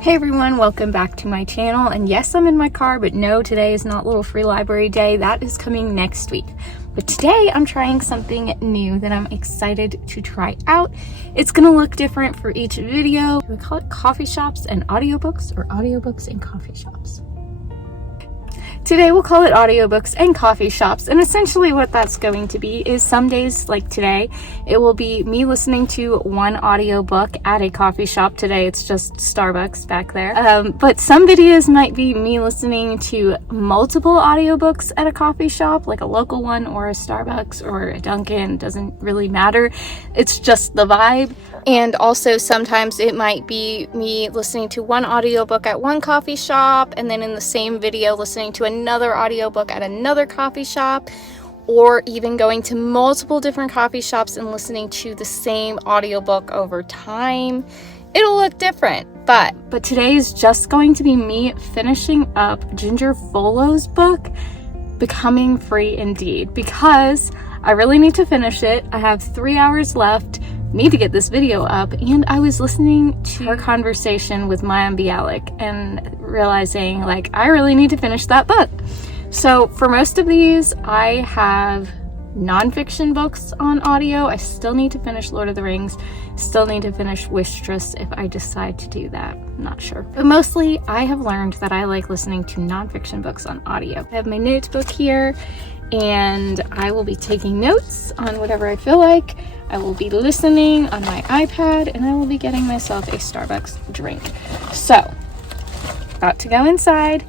Hey everyone, welcome back to my channel. And yes, I'm in my car, but no, today is not Little Free Library Day. That is coming next week. But today I'm trying something new that I'm excited to try out. It's gonna look different for each video. We call it coffee shops and audiobooks, or audiobooks and coffee shops. Today we'll call it audiobooks and coffee shops, and essentially what that's going to be is some days like today it will be me listening to one audiobook at a coffee shop. Today it's just Starbucks back there, but some videos might be me listening to multiple audiobooks at a coffee shop, like a local one or a Starbucks or a Dunkin'. Doesn't really matter, it's just the vibe. And also sometimes it might be me listening to one audiobook at one coffee shop and then in the same video listening to another audiobook at another coffee shop, or even going to multiple different coffee shops and listening to the same audiobook over time. It'll look different, but today is just going to be me finishing up Ginger Folo's book, Becoming Free Indeed, because I really need to finish it. I have 3 hours left, need to get this video up, and I was listening to her conversation with Mayim Bialik and realizing like I really need to finish that book. So for most of these I have nonfiction books on audio. I still need to finish Lord of the Rings, still need to finish Wistress if I decide to do that. I'm not sure, but mostly I have learned that I like listening to nonfiction books on audio. I have my notebook here and I will be taking notes on whatever I feel like. I will be listening on my iPad and I will be getting myself a Starbucks drink. So, about to go inside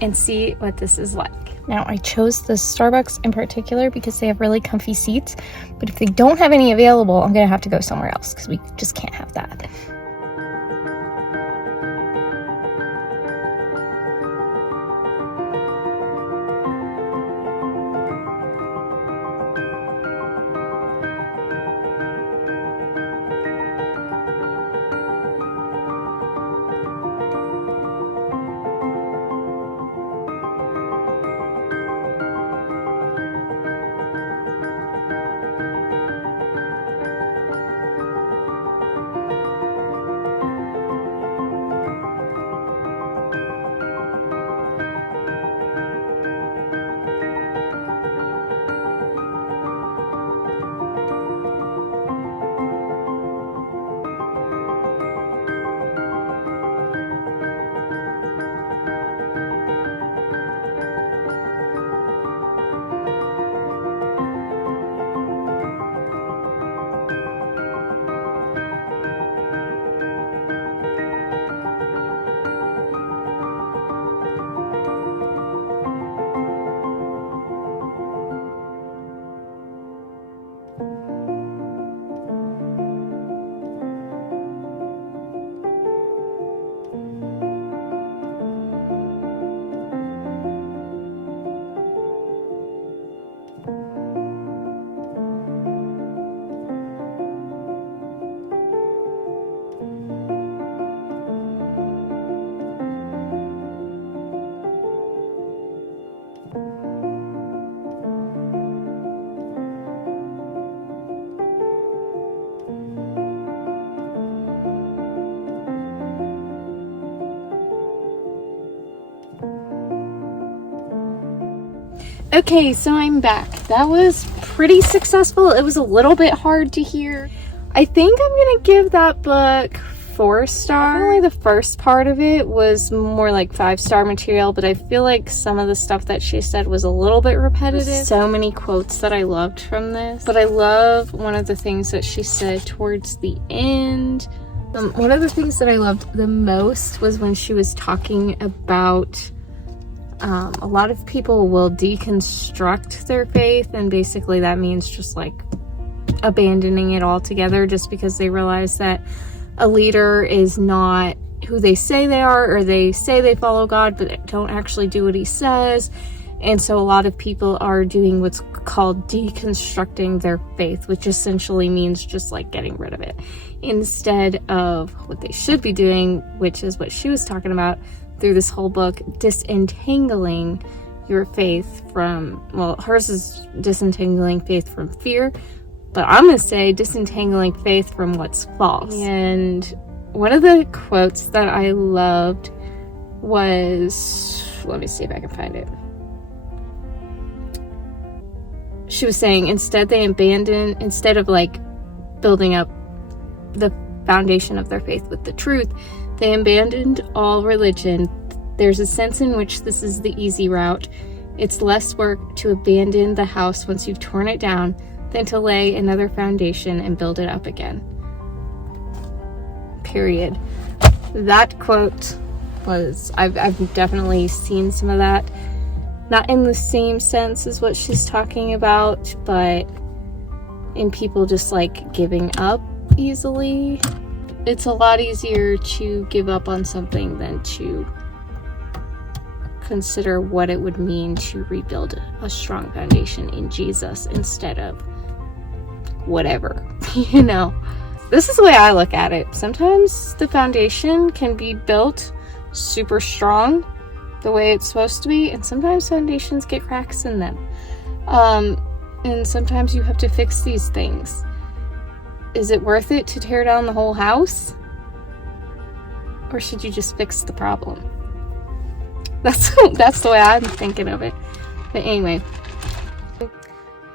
and see what this is like. Now, I chose the Starbucks in particular because they have really comfy seats, but if they don't have any available, I'm gonna have to go somewhere else because we just can't have that. Okay, so I'm back. That was pretty successful. It was a little bit hard to hear. I think I'm gonna give that book 4 stars. Only the first part of it was more like 5-star material, but I feel like some of the stuff that she said was a little bit repetitive. So many quotes that I loved from this, but I love one of the things that she said towards the end. One of the things that I loved the most was when she was talking about a lot of people will deconstruct their faith, and basically that means just like abandoning it altogether just because they realize that a leader is not who they say they are, or they say they follow God but don't actually do what he says. And so a lot of people are doing what's called deconstructing their faith, which essentially means just like getting rid of it, instead of what they should be doing, which is what she was talking about through this whole book, disentangling your faith from, well, hers is disentangling faith from fear, but I'm gonna say disentangling faith from what's false. And one of the quotes that I loved was, let me see if I can find it. She was saying, instead of like building up the foundation of their faith with the truth, they abandoned all religion. There's a sense in which this is the easy route. It's less work to abandon the house once you've torn it down than to lay another foundation and build it up again. Period. That quote was, I've definitely seen some of that. Not in the same sense as what she's talking about, but in people just like giving up easily. It's a lot easier to give up on something than to consider what it would mean to rebuild a strong foundation in Jesus instead of whatever, you know. This is the way I look at it. Sometimes the foundation can be built super strong the way it's supposed to be, and sometimes foundations get cracks in them. And sometimes you have to fix these things. Is it worth it to tear down the whole house? Or should you just fix the problem? That's the way I'm thinking of it. But anyway.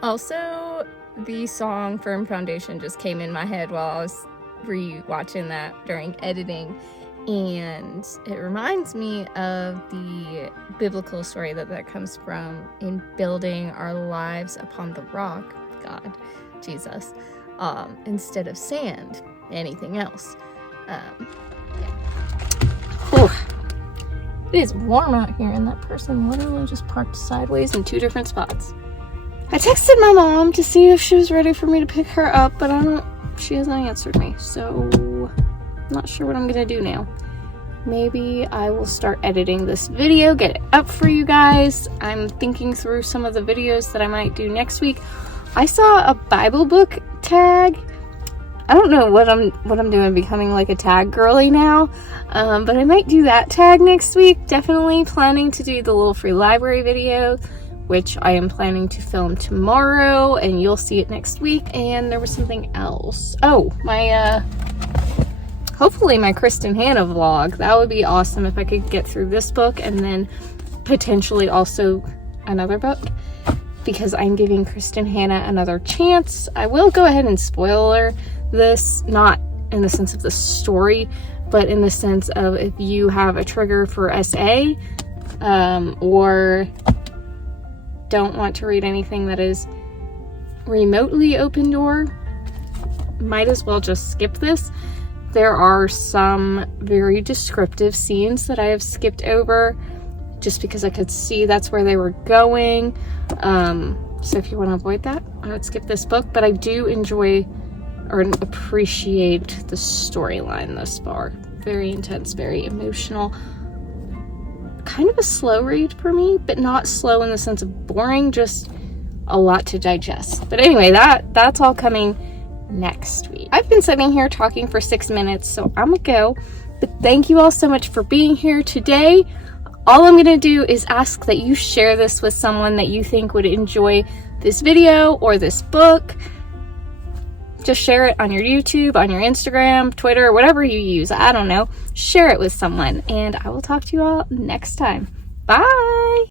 Also, the song Firm Foundation just came in my head while I was re-watching that during editing. And it reminds me of the biblical story that comes from in building our lives upon the rock, God, Jesus, instead of sand, anything else. Whew. It is warm out here, and that person literally just parked sideways in 2 different spots. I texted my mom to see if she was ready for me to pick her up, but she hasn't answered me, so I'm not sure what I'm gonna do now. Maybe I will start editing this video, get it up for you guys. I'm thinking through some of the videos that I might do next week. I saw a Bible book tag. I don't know what I'm doing, becoming like a tag girly now, but I might do that tag next week. Definitely planning to do the little free library video, which I am planning to film tomorrow, and you'll see it next week. And there was something else. Oh, my hopefully my Kristen Hannah vlog. That would be awesome if I could get through this book and then potentially also another book, because I'm giving Kristen Hannah another chance. I will go ahead and spoiler this, not in the sense of the story, but in the sense of if you have a trigger for SA, or don't want to read anything that is remotely open door, might as well just skip this. There are some very descriptive scenes that I have skipped over just because I could see that's where they were going. So if you want to avoid that, I would skip this book, but I do enjoy or appreciate the storyline thus far. Very intense, very emotional. Kind of a slow read for me, but not slow in the sense of boring, just a lot to digest. But anyway, that's all coming next week. I've been sitting here talking for 6 minutes, so I'm gonna go. But thank you all so much for being here today. All I'm gonna do is ask that you share this with someone that you think would enjoy this video or this book. Just share it on your YouTube, on your Instagram, Twitter, whatever you use. I don't know. Share it with someone, and I will talk to you all next time. Bye!